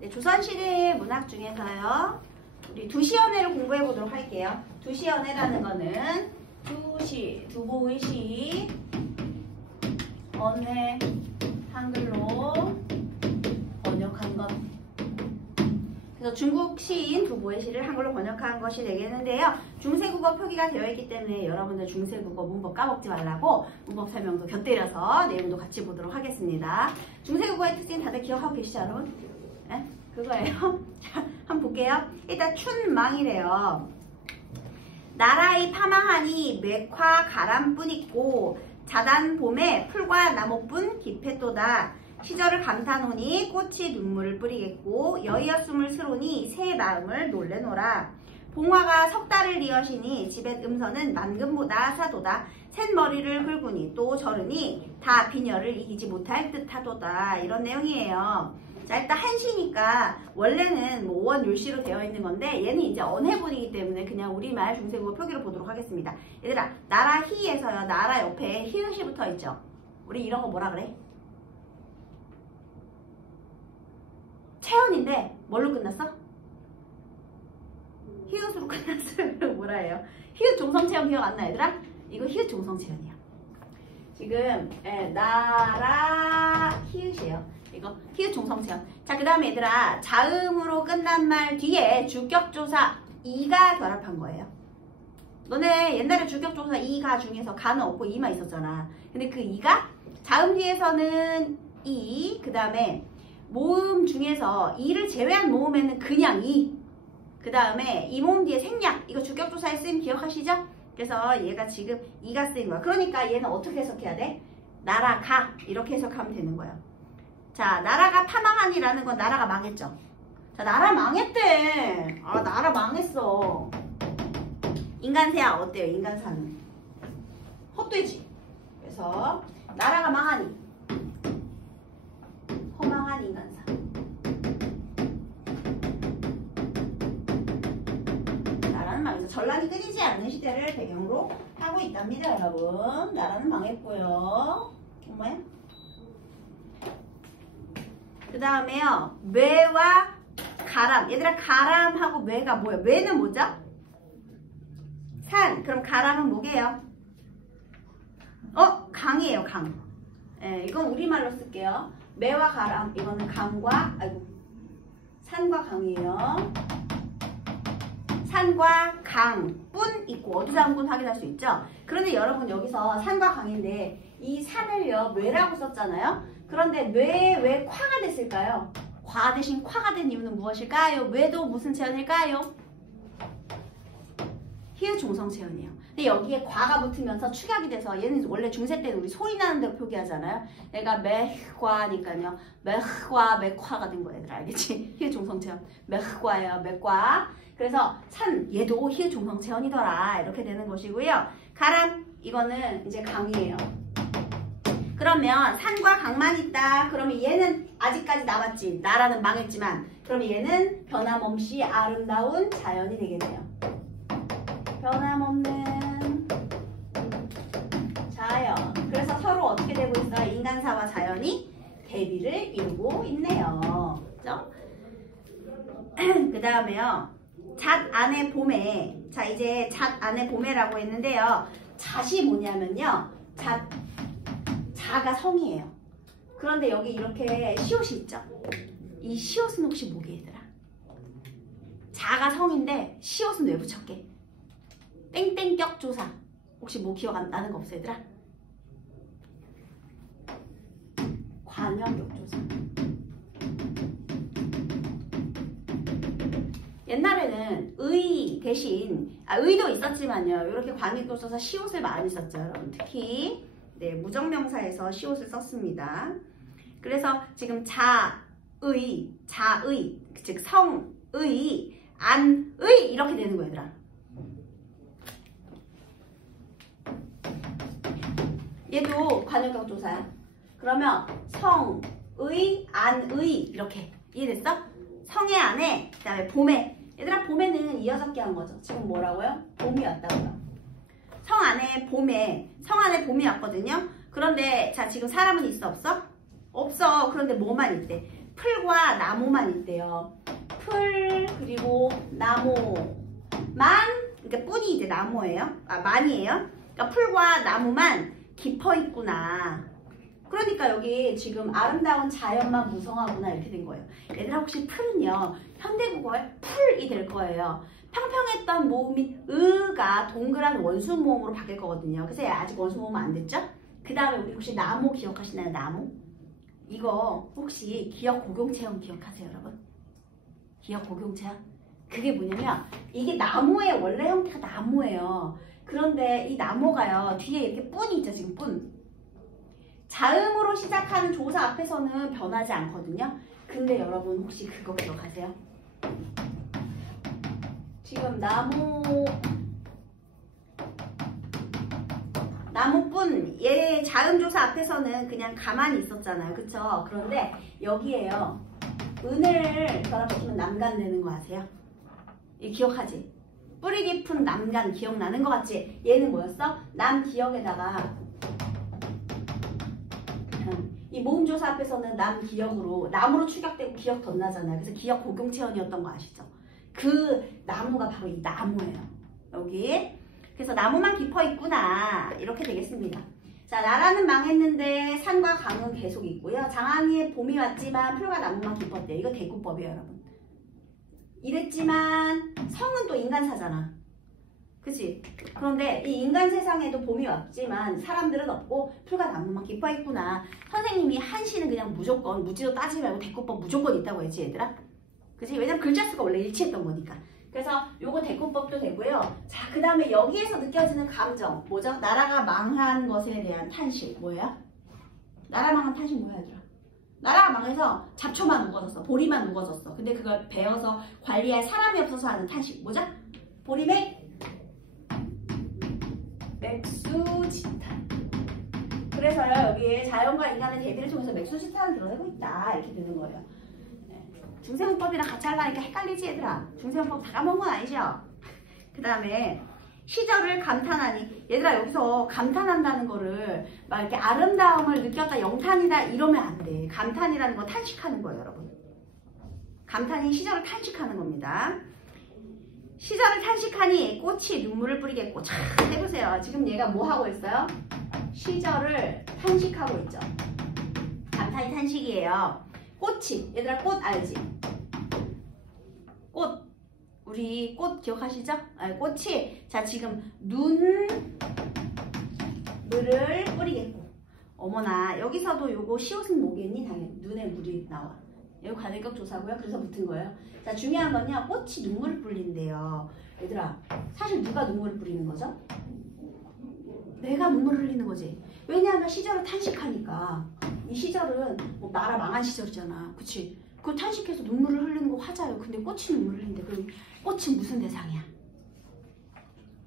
네, 조선시대 문학 중에서요. 우리 두시연애를 공부해 보도록 할게요. 두시연애라는 거는 두보의 시, 언해, 한글로 번역한 것. 그래서 중국 시인 두보의 시를 한글로 번역한 것이 되겠는데요. 중세국어 표기가 되어 있기 때문에 여러분들 중세국어 문법 까먹지 말라고 문법 설명도 곁들여서 내용도 같이 보도록 하겠습니다. 중세국어의 특징 다들 기억하고 계시죠, 여러분? 네? 그거예요. 자, 한번 볼게요. 일단 춘망이래요. 나라의 파망하니 맥화 가람뿐 있고 자단 봄에 풀과 나무뿐 깊했도다. 시절을 감탄하니 꽃이 눈물을 뿌리겠고 여의었음을 스로니 새 마음을 놀래노라. 봉화가 석 달을 리어시니 집의 음서는 만금보다 사도다. 샛머리를 긁으니 또 저르니 다 비녀를 이기지 못할 듯하도다. 이런 내용이에요. 자, 일단 한시니까 원래는 뭐 오원 율시로 되어 있는 건데 얘는 이제 언해본이기 때문에 그냥 우리말 중세국어 표기로 보도록 하겠습니다. 얘들아, 나라 희에서요. 나라 옆에 히읗이 붙어 있죠. 우리 이런 거 뭐라 그래? 체언인데 뭘로 끝났어? 히읗으로 끝났어요. 뭐라 해요? 히읗 종성체언 기억 안 나, 얘들아? 이거 히읗 종성체언이야. 지금 나라 히읗이에요. 이거 히읗 종성체언. 자, 그 다음에 얘들아, 자음으로 끝난 말 뒤에 주격조사 이가 결합한 거예요. 너네 옛날에 주격조사 이가 중에서 가는 없고 이만 있었잖아. 근데 그 이가 자음 뒤에서는 이, 그 다음에 모음 중에서 이를 제외한 모음에는 그냥 이, 그 다음에 이 모음 뒤에 생략, 이거 주격조사에 쓰임 기억하시죠? 그래서 얘가 지금 이가 쓰인 거야. 그러니까 얘는 어떻게 해석해야 돼? 나라가 이렇게 해석하면 되는 거예요. 자, 나라가 파망하니라는 건 나라가 망했죠. 자, 나라 망했대. 아, 나라 망했어. 인간새야 어때요? 인간사는 헛되지. 그래서 나라가 망하니, 허망한 인간사. 나라는 망해서 전란이 끊이지 않는 시대를 배경으로 하고 있답니다, 여러분. 나라는 망했고요. 뭐야? 그 다음에요, 매와 가람. 얘들아, 가람하고 매가 뭐예요? 매는 뭐죠? 산. 그럼 가람은 뭐게요? 강이에요, 강. 예, 이건 우리말로 쓸게요. 매와 가람, 이거는 강과, 산과 강이에요. 산과 강뿐 있고, 어두장군 확인할 수 있죠? 그런데 여러분, 여기서 산과 강인데, 이 산을요, 매라고 썼잖아요? 그런데 왜 콰가 됐을까요? 과 대신 콰가 된 이유는 무엇일까요? 왜도 무슨 체언일까요? 히읗 종성 체언이에요. 근데 여기에 과가 붙으면서 축약이 돼서 얘는 원래 중세 때는 우리 소리 나는 데 표기하잖아요. 얘가 매과니까요. 매과, 매과가 된 거예요. 얘들아, 알겠지? 히읗 종성 체언. 매과예요. 매과. 그래서 산, 얘도 히읗 종성 체언이더라. 이렇게 되는 것이고요. 가람, 이거는 이제 강이에요. 그러면 산과 강만 있다. 그러면 얘는 아직까지 남았지. 나라는 망했지만. 그럼 얘는 변함없이 아름다운 자연이 되겠네요. 변함없는 자연. 그래서 서로 어떻게 되고 있어요? 인간사와 자연이 대비를 이루고 있네요. 그죠? 그 다음에요. 잣 안에 봄에. 자, 이제 잣 안에 봄에라고 했는데요. 잣이 뭐냐면요. 자가 성이에요. 그런데 여기 이렇게 시옷이 있죠? 이 시옷은 혹시 뭐게, 얘들아? 자가 성인데 시옷은 왜 붙였게? 땡땡격 조사. 혹시 뭐 기억 안 나는 거 없어, 얘들아? 관여격 조사. 옛날에는 의 대신, 의도 있었지만요. 이렇게 관여격 조사 시옷을 많이 썼죠, 여러분. 특히 네, 무정명사에서 시옷을 썼습니다. 그래서 지금 자의, 즉 성의, 안의 이렇게 되는 거예요, 얘들아. 얘도 관여격 조사야. 그러면 성의, 안의 이렇게 이해됐어? 성의 안에, 그 다음에 봄에. 얘들아, 봄에는 이어졌게 한 거죠. 지금 뭐라고요? 봄이 왔다고요. 성 안에 봄이 왔거든요. 그런데 자, 지금 사람은 있어 없어? 없어. 그런데 뭐만 있대? 풀과 나무만 있대요. 풀 그리고 나무만, 그러니까 뿐이 이제 나무예요. 만이에요. 그러니까 풀과 나무만 깊어 있구나. 그러니까 여기 지금 아름다운 자연만 무성하구나 이렇게 된 거예요. 얘들아 혹시 풀은요 현대국어의 풀이 될 거예요. 평평했던 모음인 으가 동그란 원수 모음으로 바뀔 거거든요. 그래서 얘 아직 원수 모음 안 됐죠? 그 다음에 우리 혹시 나무 기억하시나요? 나무? 이거 혹시 기억 고경체험 기억하세요 여러분? 기억 고경체험? 그게 뭐냐면 이게 나무의 원래 형태가 나무예요. 그런데 이 나무가요 뒤에 이렇게 뿔이 있죠. 지금 뿔. 자음으로 시작하는 조사 앞에서는 변하지 않거든요. 근데 여러분 혹시 그거 기억하세요? 지금 나무뿐 얘 자음조사 앞에서는 그냥 가만히 있었잖아요. 그쵸? 그런데 여기에요. 은을 결합시키면 남간 되는 거 아세요? 이 기억하지? 뿌리 깊은 남간 기억나는 거 같지? 얘는 뭐였어? 남 기억에다가 이 모음조사 앞에서는 남 기억으로 나무로 축약되고 기억 덧나잖아요. 그래서 기억 고경체언이었던 거 아시죠? 그 나무가 바로 이 나무예요. 여기. 그래서 나무만 깊어 있구나. 이렇게 되겠습니다. 자, 나라는 망했는데 산과 강은 계속 있고요. 장안이에 봄이 왔지만 풀과 나무만 깊었대요. 이거 대구법이에요, 여러분. 이랬지만 성은 또 인간사잖아. 그치? 그런데 이 인간 세상에도 봄이 왔지만 사람들은 없고 풀과 나무만 깊어 있구나. 선생님이 한시는 그냥 무조건 무지도 따지지 말고 대꾸법 무조건 있다고 했지 얘들아? 그치? 왜냐면 글자 수가 원래 일치했던 거니까. 그래서 요거 대꾸법도 되고요. 자, 그 다음에 여기에서 느껴지는 감정 뭐죠? 나라가 망한 것에 대한 탄식. 뭐예요? 나라 망한 탄식 뭐야 얘들아? 나라가 망해서 잡초만 우거졌어. 보리만 우거졌어. 근데 그걸 베어서 관리할 사람이 없어서 하는 탄식. 뭐죠? 보리맥 맥수지탄. 그래서요 여기에 자연과 인간의 대비를 통해서 맥수지탄을 드러내고 있다 이렇게 되는 거예요. 네. 중세문법이랑 같이 하려니까 헷갈리지 얘들아? 중세문법 다 까먹은 건 아니죠? 그 다음에 시절을 감탄하니. 얘들아 여기서 감탄한다는 거를 막 이렇게 아름다움을 느꼈다 영탄이다 이러면 안 돼. 감탄이라는 거 탄식하는 거예요 여러분. 감탄이 시절을 탄식하는 겁니다. 시절을 탄식하니 꽃이 눈물을 뿌리겠고. 자, 해보세요. 지금 얘가 뭐 하고 있어요? 시절을 탄식하고 있죠. 감탄이 탄식이에요. 꽃이, 얘들아 꽃 알지? 꽃, 우리 꽃 기억하시죠? 꽃이 자 지금 눈물을 뿌리겠고. 어머나 여기서도 요거 시옷은 뭐겠니? 당연히 눈에 물이 나와. 이거 관행격 조사고요. 그래서 붙은 거예요. 자, 중요한 건요. 꽃이 눈물을 뿌린대요. 얘들아, 사실 누가 눈물을 뿌리는 거죠? 내가 눈물을 흘리는 거지. 왜냐하면 시절을 탄식하니까. 이 시절은 뭐 나라 망한 시절이잖아. 그치? 그걸 탄식해서 눈물을 흘리는 거 화자예요. 근데 꽃이 눈물을 흘린대. 그럼 꽃은 무슨 대상이야?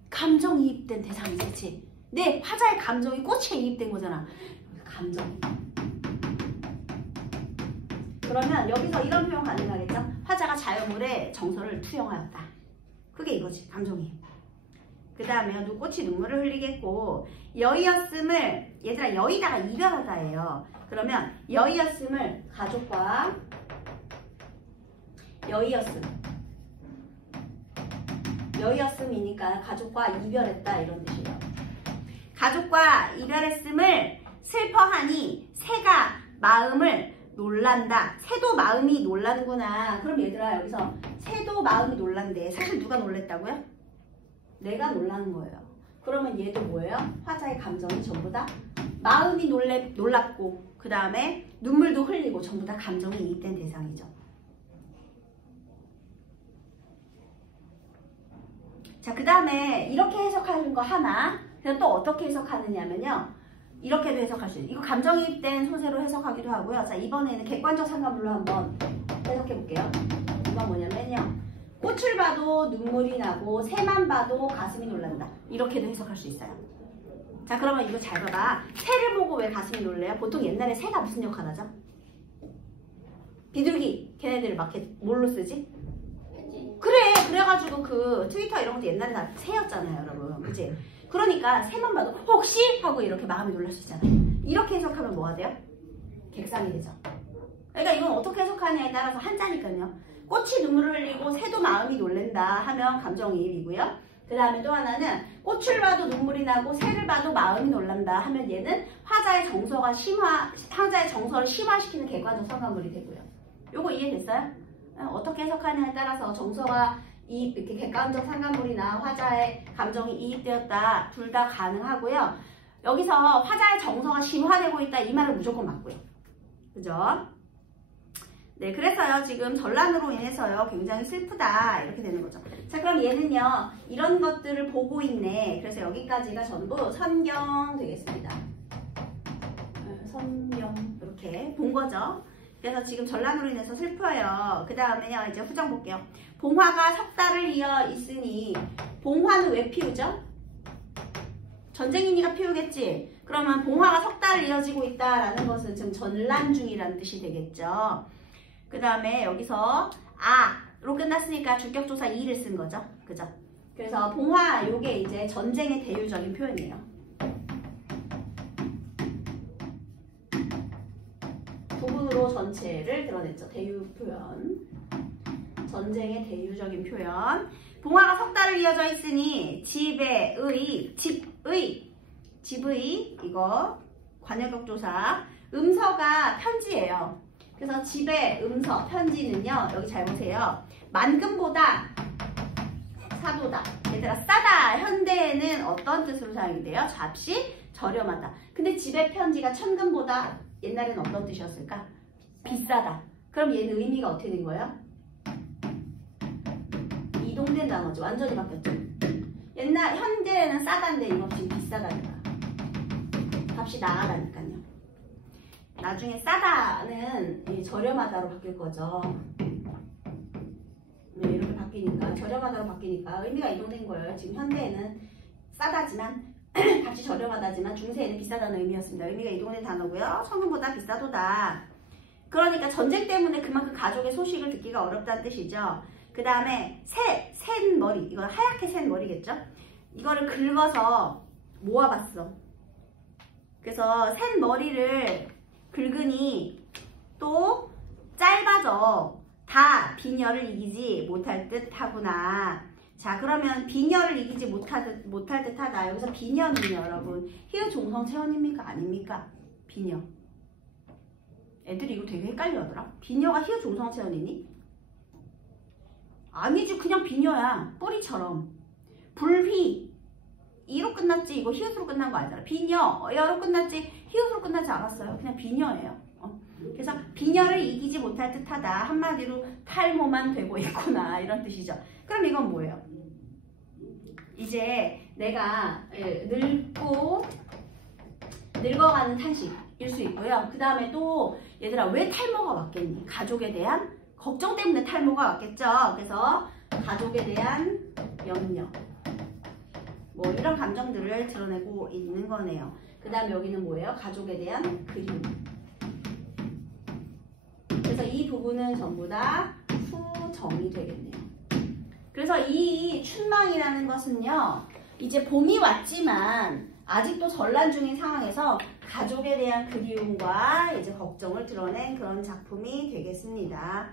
감정이입된 대상이지. 그치? 내 화자의 감정이 꽃에 이입된 거잖아. 감정이. 그러면 여기서 이런 표현 가능하겠죠? 화자가 자연물에 정서를 투영하였다. 그게 이거지. 감정이. 그 다음에 꽃이 눈물을 흘리겠고. 여의였음을 얘들아 여의다가 이별하다예요. 그러면 여의였음을 가족과 여의였음이니까 가족과 이별했다 이런 뜻이에요. 가족과 이별했음을 슬퍼하니 새가 마음을 놀란다. 새도 마음이 놀라는구나. 그럼 얘들아 여기서 새도 마음이 놀란대. 사실 누가 놀랬다고요? 내가 놀라는 거예요. 그러면 얘도 뭐예요? 화자의 감정이 전부 다 마음이 놀랍고 그 다음에 눈물도 흘리고 전부 다 감정이 이입된 대상이죠. 자, 그 다음에 이렇게 해석하는 거 하나. 그래서 또 어떻게 해석하느냐면요. 이렇게도 해석할 수 있어요. 이거 감정이입된 소재로 해석하기도 하고요. 자, 이번에는 객관적 상관물로 한번 해석해 볼게요. 이건 뭐냐면요. 꽃을 봐도 눈물이 나고 새만 봐도 가슴이 놀란다. 이렇게도 해석할 수 있어요. 자, 그러면 이거 잘 봐봐. 새를 보고 왜 가슴이 놀래요? 보통 옛날에 새가 무슨 역할 하죠? 비둘기. 걔네들을 막 뭘로 쓰지? 그래. 그래가지고 그 트위터 이런 것도 옛날에 다 새였잖아요, 여러분. 그치? 그러니까 새만 봐도 혹시? 하고 이렇게 마음이 놀랄 수 있잖아요. 이렇게 해석하면 뭐가 돼요? 객상이 되죠. 그러니까 이건 어떻게 해석하면 해석하냐에 따라서 한자니까요. 꽃이 눈물을 흘리고 새도 마음이 놀랜다 하면 감정이입이고요. 그 다음에 또 하나는 꽃을 봐도 눈물이 나고 새를 봐도 마음이 놀란다 하면 얘는 화자의 정서를 심화시키는 객관적 상관물이 되고요. 요거 이해됐어요? 어떻게 해석하냐에 따라서 정서가 이렇게 객관적 상관물이나 화자의 감정이 이입되었다 둘 다 가능하고요. 여기서 화자의 정서가 심화되고 있다 이 말은 무조건 맞고요. 그죠? 네, 그래서요 지금 전란으로 인해서요 굉장히 슬프다 이렇게 되는 거죠. 자, 그럼 얘는요 이런 것들을 보고 있네. 그래서 여기까지가 전부 선경 되겠습니다. 선경 이렇게 본 거죠. 그래서 지금 전란으로 인해서 슬퍼요. 그 다음에요 이제 후정 볼게요. 봉화가 석 달을 이어 있으니 봉화는 왜 피우죠? 전쟁이니까 피우겠지. 그러면 봉화가 석 달을 이어지고 있다라는 것은 지금 전란 중이라는 뜻이 되겠죠. 그 다음에 여기서 아로 끝났으니까 주격조사 이를 쓴 거죠. 그죠? 그래서 봉화 요게 이제 전쟁의 대유적인 표현이에요. 부분으로 전체를 드러냈죠. 대유 표현. 전쟁의 대유적인 표현. 봉화가 석 달을 이어져 있으니 집의 이거 관여격조사 음서가 편지예요. 그래서 집의 음서 편지는요 여기 잘 보세요. 만금보다 사도다. 얘들아 싸다 현대에는 어떤 뜻으로 사용이 돼요? 잡시 저렴하다. 근데 집의 편지가 천금보다 옛날에는 어떤 뜻이었을까? 비싸다. 그럼 얘는 의미가 어떻게 된 거예요? 이동된 단어죠. 완전히 바뀌었죠. 현대에는 싸다인데 이거 지금 비싸다니까. 값이 나아가니까요. 나중에 싸다는 저렴하다로 바뀔 거죠. 네, 이렇게 바뀌니까 저렴하다로 바뀌니까 의미가 이동된 거예요. 지금 현대에는 싸다지만 값이 저렴하다지만 중세에는 비싸다는 의미였습니다. 의미가 이동된 단어고요. 성금보다 비싸도다. 그러니까 전쟁 때문에 그만큼 가족의 소식을 듣기가 어렵다는 뜻이죠. 그 다음에 센 머리, 이건 하얗게 센 머리겠죠? 이거를 긁어서 모아봤어. 그래서 센 머리를 긁으니 또 짧아져. 다 비녀를 이기지 못할 듯 하구나. 자, 그러면 비녀를 이기지 못할 듯 하다. 여기서 비녀는요, 여러분. 히읗 종성 체언입니까? 아닙니까? 비녀. 애들이 이거 되게 헷갈려 하더라. 비녀가 히읗 종성 체언이니? 아니지, 그냥 비녀야. 뿌리처럼. 불휘. 이로 끝났지. 이거 히읗으로 끝난 거 알잖아. 비녀. 여로 끝났지. 히읗으로 끝나지 않았어요. 그냥 비녀예요. 그래서 비녀를 이기지 못할 듯하다. 한마디로 탈모만 되고 있구나. 이런 뜻이죠. 그럼 이건 뭐예요? 이제 내가 늙어가는 탄식일 수 있고요. 그 다음에 또 얘들아 왜 탈모가 왔겠니? 가족에 대한 걱정 때문에 탈모가 왔겠죠. 그래서 가족에 대한 염려. 뭐 이런 감정들을 드러내고 있는 거네요. 그 다음에 여기는 뭐예요? 가족에 대한 그리움. 그래서 이 부분은 전부 다 후정이 되겠네요. 그래서 이 춘망이라는 것은요. 이제 봄이 왔지만 아직도 전란 중인 상황에서 가족에 대한 그리움과 이제 걱정을 드러낸 그런 작품이 되겠습니다.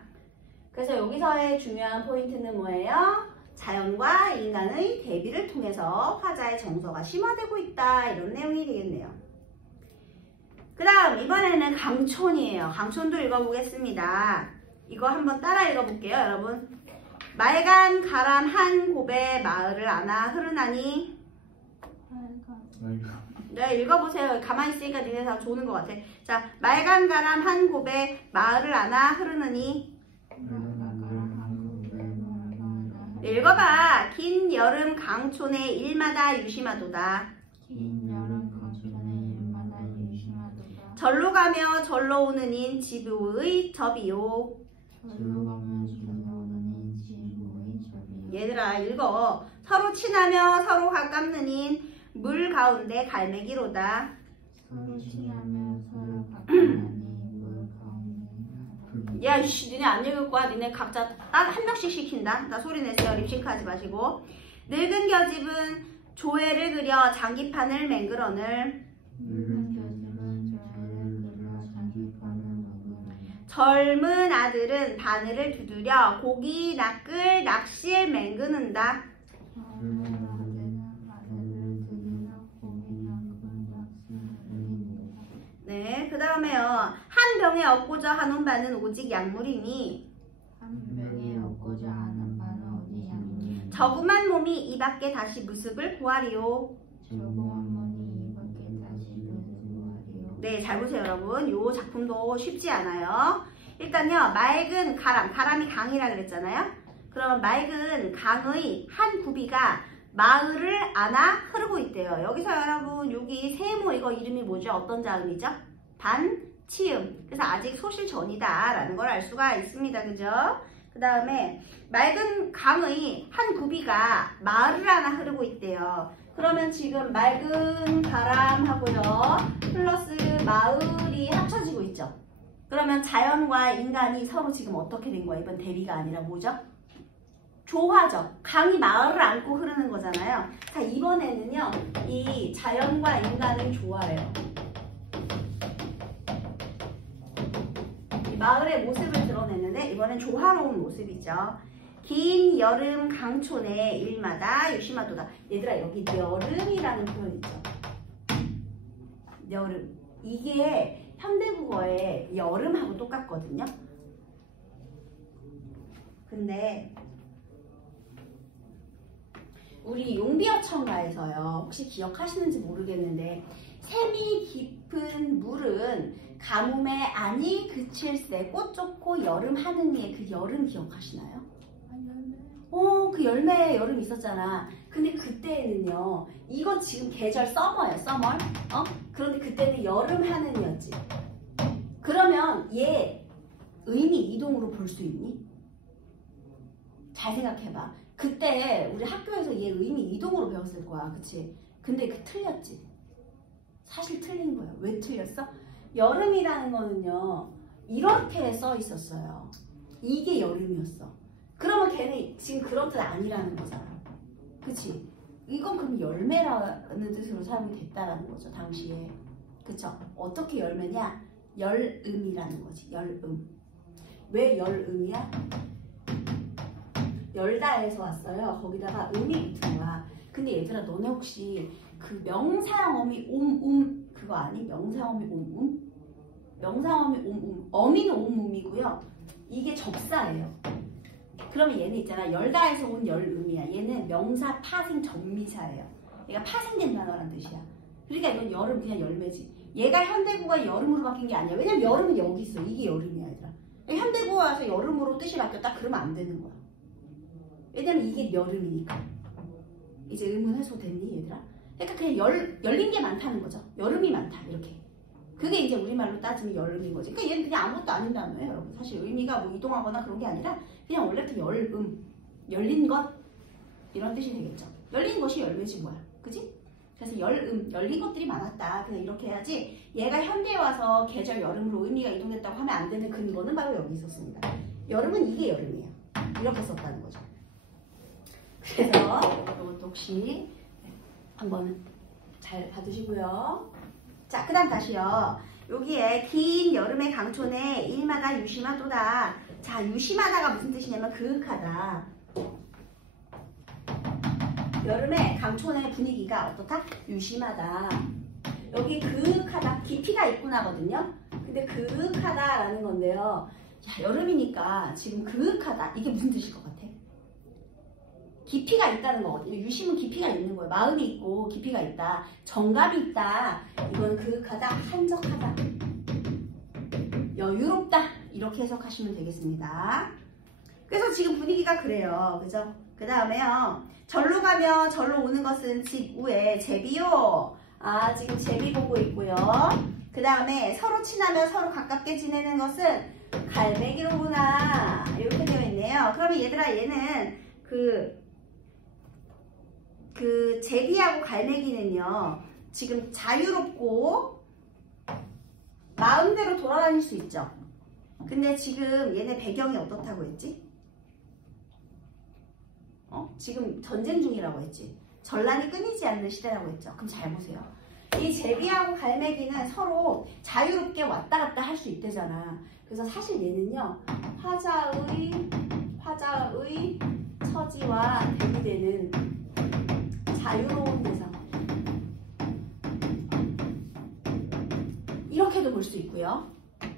그래서 여기서의 중요한 포인트는 뭐예요? 자연과 인간의 대비를 통해서 화자의 정서가 심화되고 있다. 이런 내용이 되겠네요. 그 다음 이번에는 강촌이에요. 강촌도 읽어보겠습니다. 이거 한번 따라 읽어볼게요. 여러분. 말간 가람 한 곱의 마을을 안아 흐르나니. 네, 읽어보세요. 가만히 있으니까 니네 다 조는 것 같아. 자, 말간 가람 한 곱의 마을을 안아 흐르느니. 읽어봐. 긴 여름 강촌의 일마다 유심하도다. 절로 가며 절로 오는 인 지부의 접이요. 얘들아 읽어. 서로 친하며 서로 가깝는 인 물 가운데 갈매기로다. 서로 친하며 서로 가깝는 인 물 가운데. 야, 씨, 니네 안 읽을 거야. 니네 각자 딱 한 명씩 시킨다. 나 소리 내세요. 립싱크하지 마시고. 늙은 겨집은 조회를 그려 장기판을 맹그러늘. 젊은 아들은 바늘을 두드려 고기, 낚을, 낚시에 맹그는다. 네, 그 다음에요. 한 병에 얻고자 하는 바는 오직 약물이니 한 병에 얻고자 하는 바는 오직 약물이니 저그만 몸이 이 밖에 다시 무습을 구하리요. 저그만 몸이 이 밖에 다시 무습을 구하리요. 네, 잘 보세요 여러분. 이 작품도 쉽지 않아요. 일단요, 맑은 가람이 강이라 그랬잖아요. 그럼 맑은 강의 한 구비가 마을을 안아 흐르고 있대요. 여기서 여러분 여기 세모 이거 이름이 뭐죠? 어떤 자음이죠? 반치음. 그래서 아직 소실 전이다 라는 걸 알 수가 있습니다. 그죠? 그 다음에 맑은 강의 한 구비가 마을을 안아 흐르고 있대요. 그러면 지금 맑은 바람하고요 플러스 마을이 합쳐지고 있죠. 그러면 자연과 인간이 서로 지금 어떻게 된 거야? 이번 대비가 아니라 뭐죠? 조화죠. 강이 마을을 안고 흐르는 거잖아요. 자, 이번에는요 이 자연과 인간의 조화예요. 이 마을의 모습을 드러냈는데 이번엔 조화로운 모습이죠. 긴 여름 강촌의 일마다 유심하도다. 얘들아 여기 여름이라는 표현 있죠. 여름. 이게 현대국어의 여름하고 똑같거든요. 근데 우리 용비어천가에서요. 혹시 기억하시는지 모르겠는데 샘이 깊은 물은 가뭄에 아니 그칠새 꽃 좋고 여름 하느니의 그 여름 기억하시나요? 그 열매에 여름 있었잖아. 근데 그때는요. 이건 지금 계절 서머예요. 서머. 그런데 그때는 여름 하느니였지. 그러면 얘 의미 이동으로 볼 수 있니? 잘 생각해봐. 그때 우리 학교에서 얘 의미 이동으로 배웠을 거야. 그치? 근데 틀렸지. 사실 틀린 거야. 왜 틀렸어? 여름이라는 거는요. 이렇게 써 있었어요. 이게 여름이었어. 그러면 걔는 지금 그런 뜻 아니라는 거잖아. 그치? 이건 그럼 열매라는 뜻으로 사용이 됐다라는 거죠. 당시에. 그쵸? 어떻게 열매냐? 열음이라는 거지. 열음. 왜 열음이야? 열다에서 왔어요. 거기다가 음이 붙은 거야. 근데 얘들아 너네 혹시 그 명사형어미 그거 아니? 명사형어미 명사형어미 어미는 옴음이고요. 이게 접사예요. 그러면 얘는 있잖아. 열다에서 온 열음이야. 얘는 명사 파생 전미사예요. 얘가 파생된 단어란 뜻이야. 그러니까 이건 여름 그냥 열매지. 얘가 현대국어가 여름으로 바뀐 게 아니야. 왜냐면 여름은 여기 있어. 이게 여름이야 얘들아. 현대국어 와서 여름으로 뜻이 바뀌었다 그러면 안 되는 거야. 왜냐면 이게 여름이니까. 이제 의문 해소됐니 얘들아? 그러니까 그냥 열린 게 많다는 거죠. 여름이 많다 이렇게. 그게 이제 우리말로 따지면 여름인 거지. 그러니까 얘는 그냥 아무것도 아닌 단어예요 여러분. 사실 의미가 뭐 이동하거나 그런 게 아니라 그냥 원래부터 열린 것 이런 뜻이 되겠죠. 열린 것이 열매지 뭐야. 그지? 그래서 열린 것들이 많았다. 그냥 이렇게 해야지. 얘가 현대에 와서 계절 여름으로 의미가 이동됐다고 하면 안 되는 근거는 바로 여기 있었습니다. 여름은 이게 여름이에요. 이렇게 썼다는 거죠. 그래서 이것도 혹시 한번 잘 봐두시고요. 자, 그 다음 다시요. 여기에 긴 여름의 강촌에 일마다 유심하도다. 자, 유심하다가 무슨 뜻이냐면 그윽하다. 여름의 강촌의 분위기가 어떻다? 유심하다. 여기 그윽하다. 깊이가 있구나거든요. 근데 그윽하다라는 건데요. 자, 여름이니까 지금 그윽하다. 이게 무슨 뜻일 것 같아? 깊이가 있다는 거거든요. 유심은 깊이가 있는 거예요. 마음이 있고 깊이가 있다. 정감이 있다. 이건 그윽하다, 한적하다, 여유롭다. 이렇게 해석하시면 되겠습니다. 그래서 지금 분위기가 그래요. 그죠? 그 다음에요. 절로 가며 절로 오는 것은 집 우에 제비요. 아, 지금 제비 보고 있고요. 그 다음에 서로 친하며 서로 가깝게 지내는 것은 갈매기로구나. 이렇게 되어 있네요. 그러면 얘들아 얘는 그 제비하고 갈매기는요. 지금 자유롭고 마음대로 돌아다닐 수 있죠. 근데 지금 얘네 배경이 어떻다고 했지? 지금 전쟁 중이라고 했지. 전란이 끊이지 않는 시대라고 했죠. 그럼 잘 보세요. 이 제비하고 갈매기는 서로 자유롭게 왔다 갔다 할 수 있대잖아. 그래서 사실 얘는요, 화자의 처지와 대비되는 자유로운 대상. 이렇게도 볼 수 있고요.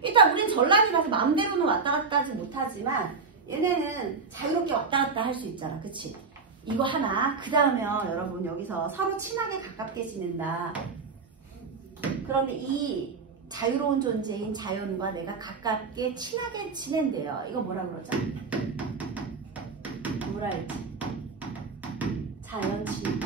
일단 우린 전란이라서 마음대로는 왔다 갔다 하지 못하지만 얘네는 자유롭게 왔다 갔다 할 수 있잖아. 그치? 이거 하나. 그 다음에요, 여러분 여기서 서로 친하게 가깝게 지낸다. 그런데 이 자유로운 존재인 자연과 내가 가깝게 친하게 지낸대요. 이거 뭐라 그러죠? 뭐라 했지? 자연친.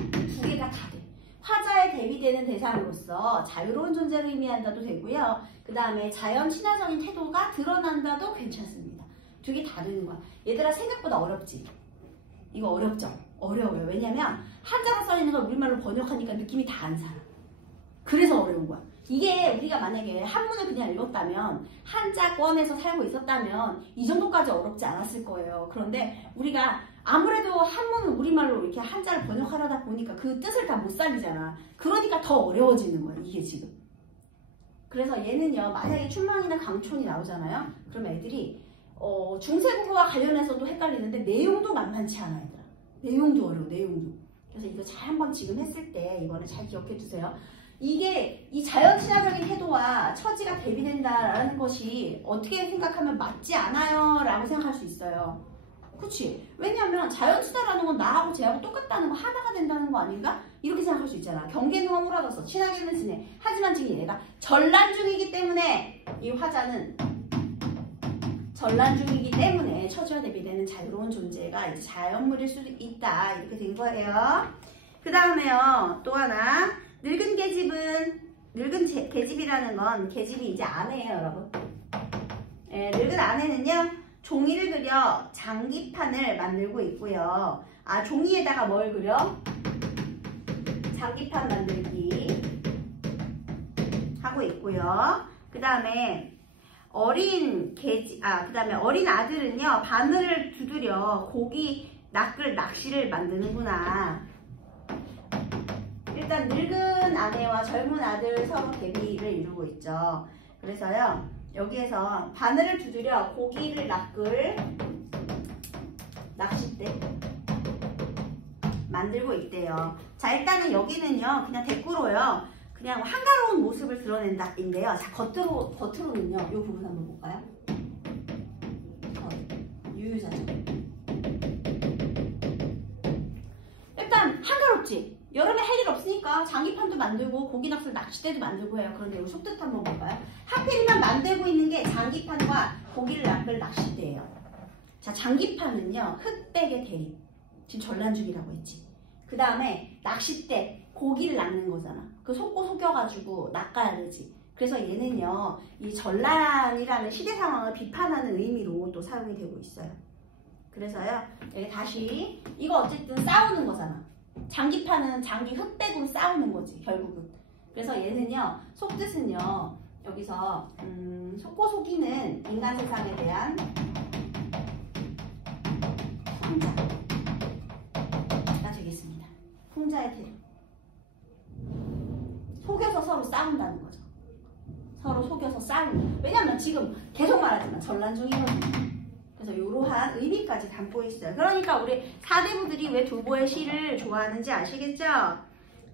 두 개가 다 돼. 화자에 대비되는 대상으로서 자유로운 존재를 의미한다도 되고요. 그 다음에 자연 친화적인 태도가 드러난다도 괜찮습니다. 두 개 다 되는 거야. 얘들아 생각보다 어렵지? 이거 어렵죠? 어려워요. 왜냐면 한자로 써있는 걸 우리말로 번역하니까 느낌이 다 안 살아. 그래서 어려운 거야. 이게 우리가 만약에 한문을 그냥 읽었다면, 한자권에서 살고 있었다면 이 정도까지 어렵지 않았을 거예요. 그런데 우리가 아무래도 한문을 우리말로 이렇게 한자를 번역하려다 보니까 그 뜻을 다 못 살리잖아. 그러니까 더 어려워지는 거야, 이게 지금. 그래서 얘는요, 만약에 춘망이나 강촌이 나오잖아요. 그럼 애들이 중세국어와 관련해서도 헷갈리는데 내용도 만만치 않아, 얘들아. 내용도 어려워, 내용도. 그래서 이거 잘 한번 지금 했을 때 이번에 잘 기억해 두세요. 이게 이 자연 친화적인 태도와 처지가 대비된다라는 것이 어떻게 생각하면 맞지 않아요 라고 생각할 수 있어요. 그치? 왜냐면 자연 친화라는 건 나하고 쟤하고 똑같다는 거, 하나가 된다는 거 아닌가? 이렇게 생각할 수 있잖아. 경계는 허물어졌어. 친하게는 지내. 하지만 지금 얘가 전란 중이기 때문에 이 화자는 전란 중이기 때문에 처지와 대비되는 자유로운 존재가 이제 자연물일 수도 있다. 이렇게 된 거예요. 그 다음에요. 또 하나. 늙은 계집이라는 건 계집이 이제 아내예요, 여러분. 네, 늙은 아내는요, 종이를 그려 장기판을 만들고 있고요. 아, 종이에다가 뭘 그려? 장기판 만들기 하고 있고요. 그 다음에 그 다음에 어린 아들은요, 바늘을 두드려 고기 낚시를 만드는구나. 일단 늙은 아내와 젊은 아들 서로 대비를 이루고 있죠. 그래서요, 여기에서 바늘을 두드려 고기를 낚을 낚싯대 만들고 있대요. 자, 일단은 여기는요, 그냥 대꾸로요, 그냥 한가로운 모습을 드러낸다인데요. 자, 겉으로는요, 이 부분 한번 볼까요? 유유자적. 일단 한가롭지? 여름에 할 일 없으니까 장기판도 만들고 고기 낚시 낚싯대도 만들고 해요. 그런데 이거 속뜻 한번 볼까요? 하필이면 만들고 있는 게 장기판과 고기를 낚을 낚싯대예요. 자, 장기판은요, 흑백의 대립. 지금 전란죽이라고 했지. 그 다음에 낚싯대, 고기를 낚는 거잖아. 그 속여가지고 낚아야 되지. 그래서 얘는요, 이 전란이라는 시대 상황을 비판하는 의미로 또 사용이 되고 있어요. 그래서요, 여기 다시 이거 어쨌든 싸우는 거잖아. 장기판은 장기 흑백으로 싸우는 거지, 결국은. 그래서 얘는요, 속뜻은요, 여기서 속고 속이는 인간 세상에 대한 풍자가 되겠습니다. 풍자의 태도. 속여서 서로 싸운다는 거죠. 서로 속여서 싸우는. 왜냐면 지금 계속 말하지만 전란 중이거든요. 그래서 이러한 의미까지 담고 있어요. 그러니까 우리 사대부들이 왜 두보의 시를 좋아하는지 아시겠죠?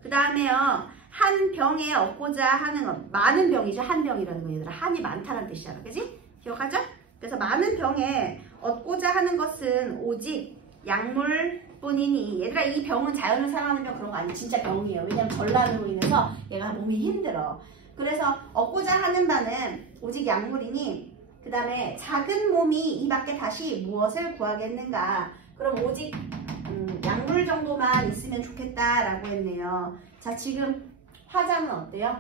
그 다음에요, 한 병에 얻고자 하는 것. 많은 병이죠. 한 병이라는 거, 얘들아. 한이 많다는 뜻이잖아. 그지? 기억하죠? 그래서 많은 병에 얻고자 하는 것은 오직 약물뿐이니. 얘들아, 이 병은 자연을 사랑하는 병 그런 거 아니에요. 진짜 병이에요. 왜냐면 전란으로 인해서 얘가 몸이 힘들어. 그래서 얻고자 하는 바는 오직 약물이니, 그 다음에 작은 몸이 이 밖에 다시 무엇을 구하겠는가. 그럼 오직 약물 정도만 있으면 좋겠다라고 했네요. 자, 지금 화자는 어때요?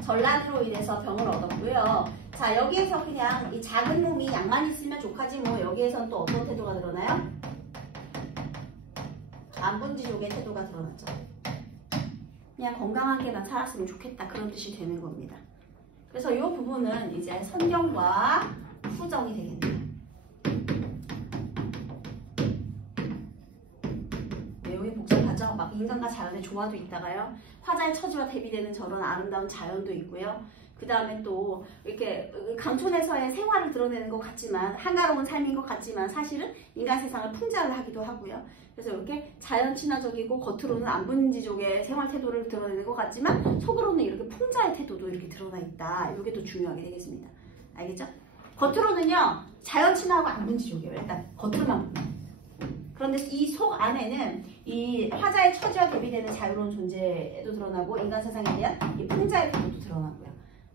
전란으로 인해서 병을 얻었고요. 자, 여기에서 그냥 이 작은 몸이 약만 있으면 좋하지 뭐. 여기에선 또 어떤 태도가 드러나요? 안분지족의 태도가 드러났죠. 그냥 건강하게만 살았으면 좋겠다, 그런 뜻이 되는 겁니다. 그래서 이 부분은 이제 선경과 후정이 되겠네요. 내용이 복잡하죠? 막 인간과 자연의 조화도 있다가요, 화자의 처지와 대비되는 저런 아름다운 자연도 있고요. 그 다음에 또 이렇게 강촌에서의 생활을 드러내는 것 같지만 한가로운 삶인 것 같지만 사실은 인간 세상을 풍자를 하기도 하고요. 그래서 이렇게 자연 친화적이고 겉으로는 안분지족의 생활 태도를 드러내는 것 같지만 속으로는 이렇게 풍자의 태도도 이렇게 드러나 있다. 이게 또 중요하게 되겠습니다. 알겠죠? 겉으로는요 자연 친화하고 안분지족이에요. 일단 겉으로만 보면. 그런데 이 속 안에는 이 화자의 처지와 대비되는 자유로운 존재도 드러나고 인간 세상에 대한 이 풍자의 태도도 드러나고요.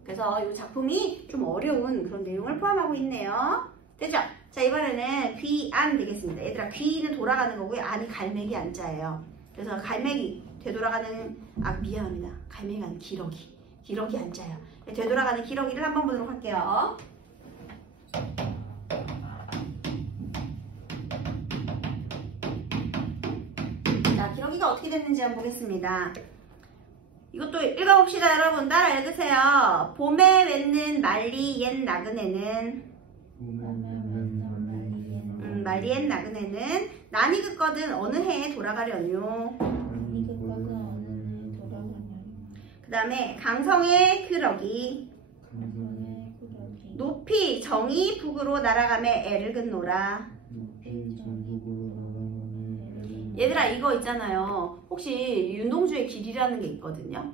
그래서 이 작품이 좀 어려운 그런 내용을 포함하고 있네요. 됐죠? 자, 이번에는 귀, 안 되겠습니다. 얘들아, 귀는 돌아가는 거고요. 안이 갈매기 안자예요. 그래서 갈매기, 되돌아가는, 미안합니다. 갈매기가 아니라 기러기. 기러기 안자예요. 되돌아가는 기러기를 한번 보도록 할게요. 자, 기러기가 어떻게 됐는지 한번 보겠습니다. 이것도 읽어봅시다. 여러분 따라 읽으세요. 봄에 맺는 말리 옛 나그네는 말리 옛 나그네는 난이 긋거든 어느 해에 돌아가려뇨. 그 다음에 강성의 그러기 높이 정이 북으로 날아가며 애를 긋노라. 얘들아 이거 있잖아요. 혹시 윤동주의 길이라는 게 있거든요.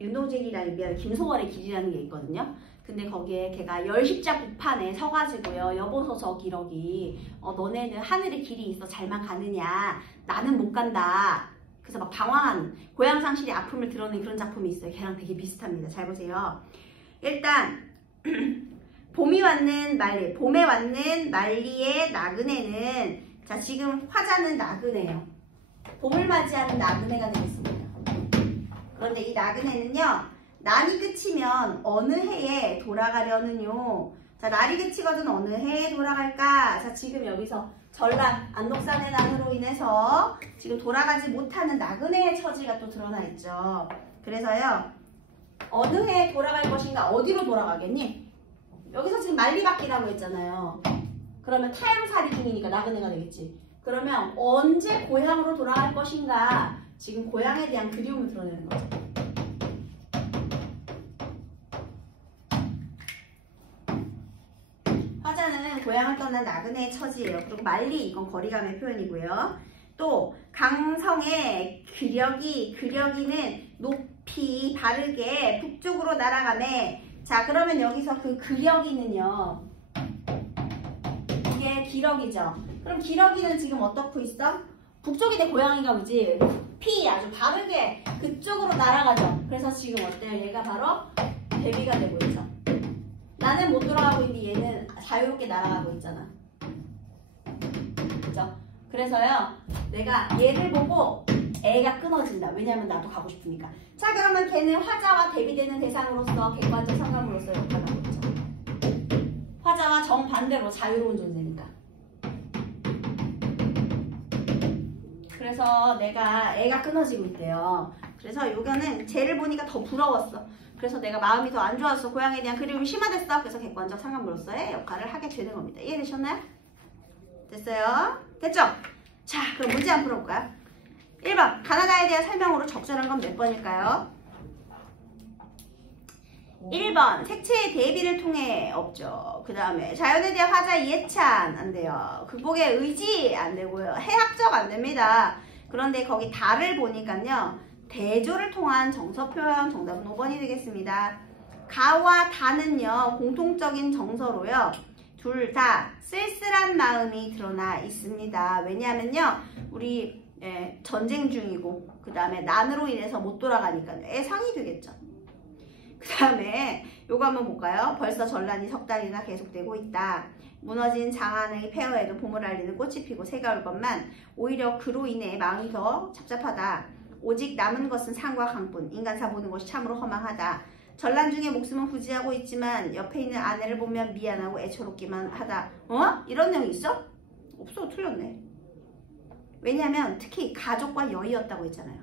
윤동주의 길이 아니라 김소월의 길이라는 게 있거든요. 근데 거기에 걔가 열십자국판에 서가지고요. 여보서 저 기러기 너네는 하늘에 길이 있어 잘만 가느냐. 나는 못 간다. 그래서 막 방황한 고향 상실의 아픔을 드러낸 그런 작품이 있어요. 걔랑 되게 비슷합니다. 잘 보세요. 일단 봄에 왔는 말리의 나그네는 자, 지금 화자는 나그네예요. 봄을 맞이하는 나그네가 되겠습니다. 그런데 이 나그네는요. 난이 끝이면 어느 해에 돌아가려는요. 자, 날이 끝이거든 어느 해에 돌아갈까? 자, 지금 여기서 전란, 안독산의 난으로 인해서 지금 돌아가지 못하는 나그네의 처지가 또 드러나 있죠. 그래서요. 어느 해에 돌아갈 것인가? 어디로 돌아가겠니? 여기서 지금 말리바뀌라고 했잖아요. 그러면 타향살이 중이니까 나그네가 되겠지. 그러면 언제 고향으로 돌아갈 것인가? 지금 고향에 대한 그리움을 드러내는 거죠. 화자는 고향을 떠난 나그네의 처지예요. 그리고 말리 이건 거리감의 표현이고요. 또 강성의 그려기는 높이 바르게 북쪽으로 날아가매. 자, 그러면 여기서 그 그려기는요. 이게 기러기죠. 그럼 기러기는 지금 어떻고 있어? 북쪽이 내 고향인가 보지. 높이 아주 바르게 그쪽으로 날아가죠. 그래서 지금 어때요? 얘가 바로 대비가 되고 있죠. 나는 못 돌아가고 있는데 얘는 자유롭게 날아가고 있잖아. 그죠? 그래서요. 내가 얘를 보고 애가 끊어진다. 왜냐면 나도 가고 싶으니까. 자, 그러면 걔는 화자와 대비되는 대상으로서 객관적 상관으로서 역할을 하고 있죠. 화자와 정반대로 자유로운 존재니까. 그래서 내가 애가 끊어지고 있대요. 그래서 요거는 쟤를 보니까 더 부러웠어. 그래서 내가 마음이 더 안 좋았어. 고향에 대한 그리움이 심화됐어. 그래서 객관적 상관으로서의 역할을 하게 되는 겁니다. 이해되셨나요? 됐어요? 됐죠? 자, 그럼 문제 한번 풀어볼까요? 1번 가나다에 대한 설명으로 적절한 건 몇 번일까요? 1번 색채의 대비를 통해 없죠. 그 다음에 자연에 대한 화자 예찬 안 돼요. 극복의 의지 안 되고요. 해학적 안 됩니다. 그런데 거기 다를 보니까요. 대조를 통한 정서 표현 정답은 5번이 되겠습니다. 가와 다는요. 공통적인 정서로요. 둘 다 쓸쓸한 마음이 드러나 있습니다. 왜냐하면요. 우리 전쟁 중이고 그 다음에 난으로 인해서 못 돌아가니까 애상이 되겠죠. 그 다음에 요거 한번 볼까요? 벌써 전란이 석 달이나 계속되고 있다. 무너진 장안의 폐허에도 봄을 알리는 꽃이 피고 새가 올 것만 오히려 그로 인해 마음이 더 답답하다. 오직 남은 것은 산과 강뿐. 인간사 보는 것이 참으로 허망하다. 전란 중에 목숨은 부지하고 있지만 옆에 있는 아내를 보면 미안하고 애처롭기만 하다. 이런 내용이 있어? 없어. 틀렸네. 왜냐하면 특히 가족과 여의였다고 했잖아요.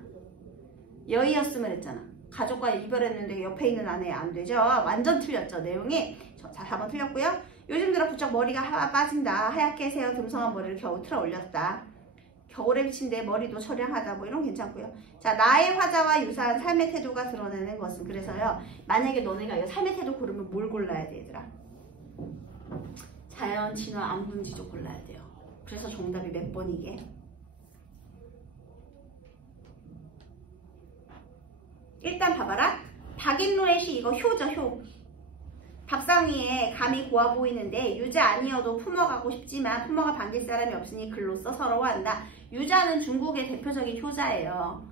여의였으면 했잖아. 가족과 이별했는데 옆에 있는 아내 안 되죠. 완전 틀렸죠. 내용이. 자, 4번 틀렸고요. 요즘 들어 부쩍 머리가 빠진다. 하얗게 새어 듬성한 머리를 겨우 틀어 올렸다. 더 오래 비친데 머리도 처량하다 뭐 이런 거 괜찮고요. 자, 나의 화자와 유사한 삶의 태도가 드러나는 것은 그래서요. 만약에 너네가 이거 삶의 태도 고르면 뭘 골라야 돼 얘들아? 자연, 진화, 안분지족 골라야 돼요. 그래서 정답이 몇 번이게? 일단 봐봐라. 박인로의 시 이거 효죠, 효. 밥상위에 감이 고와 보이는데 유자 아니어도 품어가고 싶지만 품어가 반길 사람이 없으니 글로써 서러워한다. 유자는 중국의 대표적인 효자예요.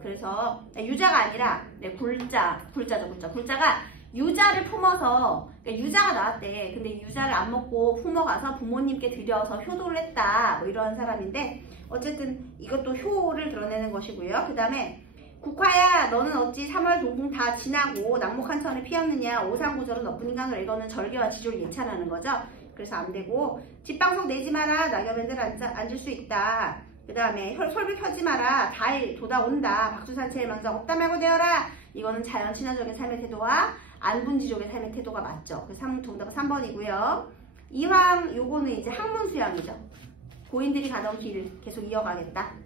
그래서 유자가 아니라 굴자가 유자를 품어서 그러니까 유자가 나왔대. 근데 유자를 안 먹고 품어가서 부모님께 드려서 효도를 했다. 뭐 이런 사람인데 어쨌든 이것도 효를 드러내는 것이고요. 그 다음에 국화야 너는 어찌 3월 동풍 다 지나고 낙목한 천을 피었느냐. 오상구절은 너뿐 인간을 이거는 절개와 지조를 예찬하는 거죠. 그래서 안 되고 집방석 내지 마라. 낙엽엔들 앉을 수 있다. 그 다음에 솔비 펴지 마라. 달 돋아온다. 박수산채의 망작 없다 말고 되어라. 이거는 자연 친화적인 삶의 태도와 안분지족의 삶의 태도가 맞죠. 그래서 정답은 3번이고요. 이황 요거는 이제 학문수양이죠. 고인들이 가던 길을 계속 이어가겠다.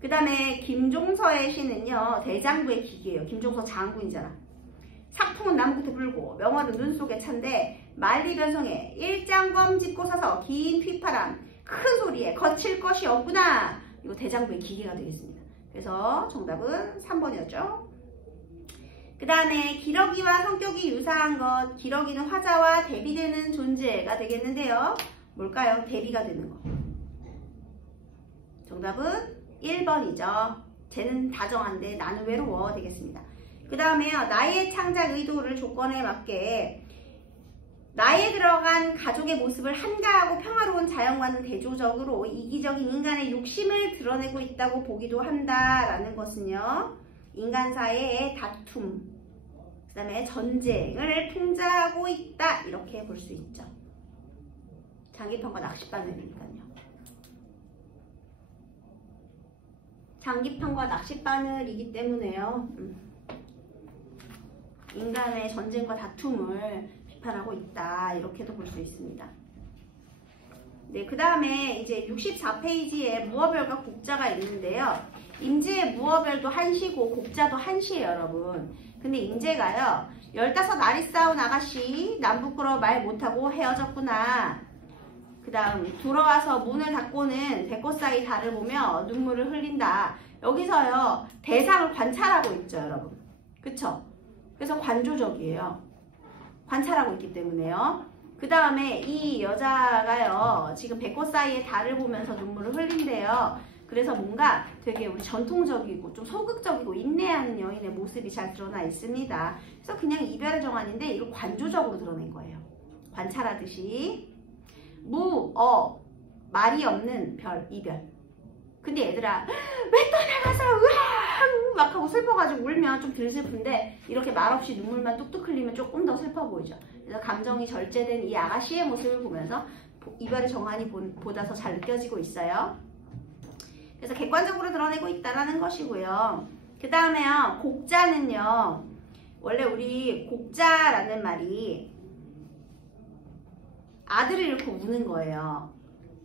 그 다음에 김종서의 시는요. 대장부의 기기예요. 김종서 장군이잖아. 삭풍은 나무 끝에 불고 명월은 눈 속에 찬데 만리변성에 일장검 짚고 서서 긴 휘파람 큰 소리에 거칠 것이 없구나. 이거 대장부의 기계가 되겠습니다. 그래서 정답은 3번이었죠. 그 다음에 기러기와 성격이 유사한 것. 기러기는 화자와 대비되는 존재가 되겠는데요. 뭘까요? 대비가 되는 거. 정답은 1번이죠. 쟤는 다정한데 나는 외로워 되겠습니다. 그 다음에요. 나의 창작 의도를 조건에 맞게 나에 들어간 가족의 모습을 한가하고 평화로운 자연과는 대조적으로 이기적인 인간의 욕심을 드러내고 있다고 보기도 한다라는 것은요. 인간사의 다툼, 그 다음에 전쟁을 풍자하고 있다 이렇게 볼 수 있죠. 장기평과 낚싯바늘이니까요. 장기평과 낚싯바늘이기 때문에요. 인간의 전쟁과 다툼을 비판하고 있다 이렇게도 볼 수 있습니다. 네, 그 다음에 이제 64페이지에 무어별과 곡자가 있는데요. 임제의 무어별도 한시고 곡자도 한시예요, 여러분. 근데 임제가요. 15알이 싸운 아가씨 남 부끄러워 말 못하고 헤어졌구나. 그 다음 돌아와서 문을 닫고는 배꽃 사이 달을 보며 눈물을 흘린다. 여기서요. 대상을 관찰하고 있죠, 여러분. 그쵸? 그래서 관조적이에요. 관찰하고 있기 때문에요. 그 다음에 이 여자가요. 지금 배꽃 사이에 달을 보면서 눈물을 흘린대요. 그래서 뭔가 되게 우리 전통적이고 좀 소극적이고 인내하는 여인의 모습이 잘 드러나 있습니다. 그래서 그냥 이별의 정환인데 이걸 관조적으로 드러낸 거예요. 관찰하듯이. 말이 없는 별, 이별. 근데 얘들아 왜 떠나가서 으앙 막 하고 슬퍼가지고 울면 좀 덜 슬픈데 이렇게 말없이 눈물만 뚝뚝 흘리면 조금 더 슬퍼 보이죠. 그래서 감정이 절제된 이 아가씨의 모습을 보면서 이별의 정환이 보다 더 잘 느껴지고 있어요. 그래서 객관적으로 드러내고 있다는 것이고요. 그 다음에요. 곡자는요. 원래 우리 곡자라는 말이 아들을 잃고 우는 거예요.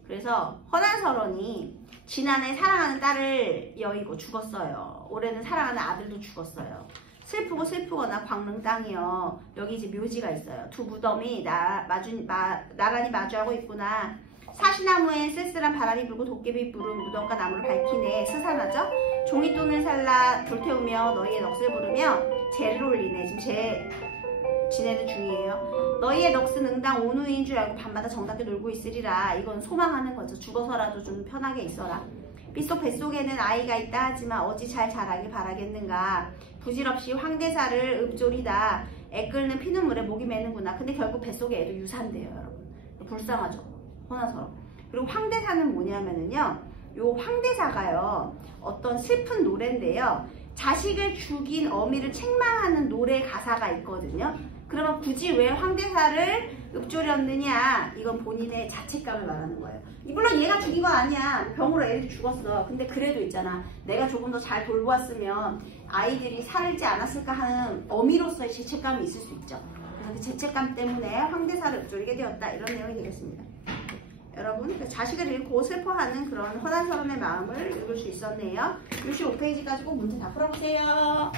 그래서 허난설원이 지난해 사랑하는 딸을 여의고 죽었어요. 올해는 사랑하는 아들도 죽었어요. 슬프거나 광릉 땅이요. 여기 이제 묘지가 있어요. 두 무덤이 나란히 마주하고 있구나. 사시나무엔 쓸쓸한 바람이 불고 도깨비 불은 무덤과 나무를 밝히네. 스산하죠? 종잇돈을 살라 불태우며 너희의 넋을 부르며 제를 올리네. 지금 제 지내는 중이에요. 너희의 넋은 응당 온후인 줄 알고 밤마다 정답게 놀고 있으리라. 이건 소망하는 거죠. 죽어서라도 좀 편하게 있어라. 뱃속에는 아이가 있다 하지만 어찌 잘 자라길 바라겠는가. 부질없이 황대사를 읊조리다. 애 끓는 피눈물에 목이 매는구나. 근데 결국 뱃속에 애도 유산돼요, 여러분. 불쌍하죠. 허나처럼. 그리고 황대사는 뭐냐면은요. 요 황대사가요. 어떤 슬픈 노래인데요. 자식을 죽인 어미를 책망하는 노래 가사가 있거든요. 그러면 굳이 왜 황대사를 읊조렸느냐. 이건 본인의 자책감을 말하는 거예요. 물론 얘가 죽인 건 아니야. 병으로 애들이 죽었어. 근데 그래도 있잖아. 내가 조금 더 잘 돌보았으면 아이들이 살지 않았을까 하는 어미로서의 죄책감이 있을 수 있죠. 그래서 그 죄책감 때문에 황대사를 읊조리게 되었다. 이런 내용이 되겠습니다. 여러분 자식을 잃고 슬퍼하는 그런 허난 사람의 마음을 읽을 수 있었네요. 65페이지 가지고 문제 다 풀어보세요.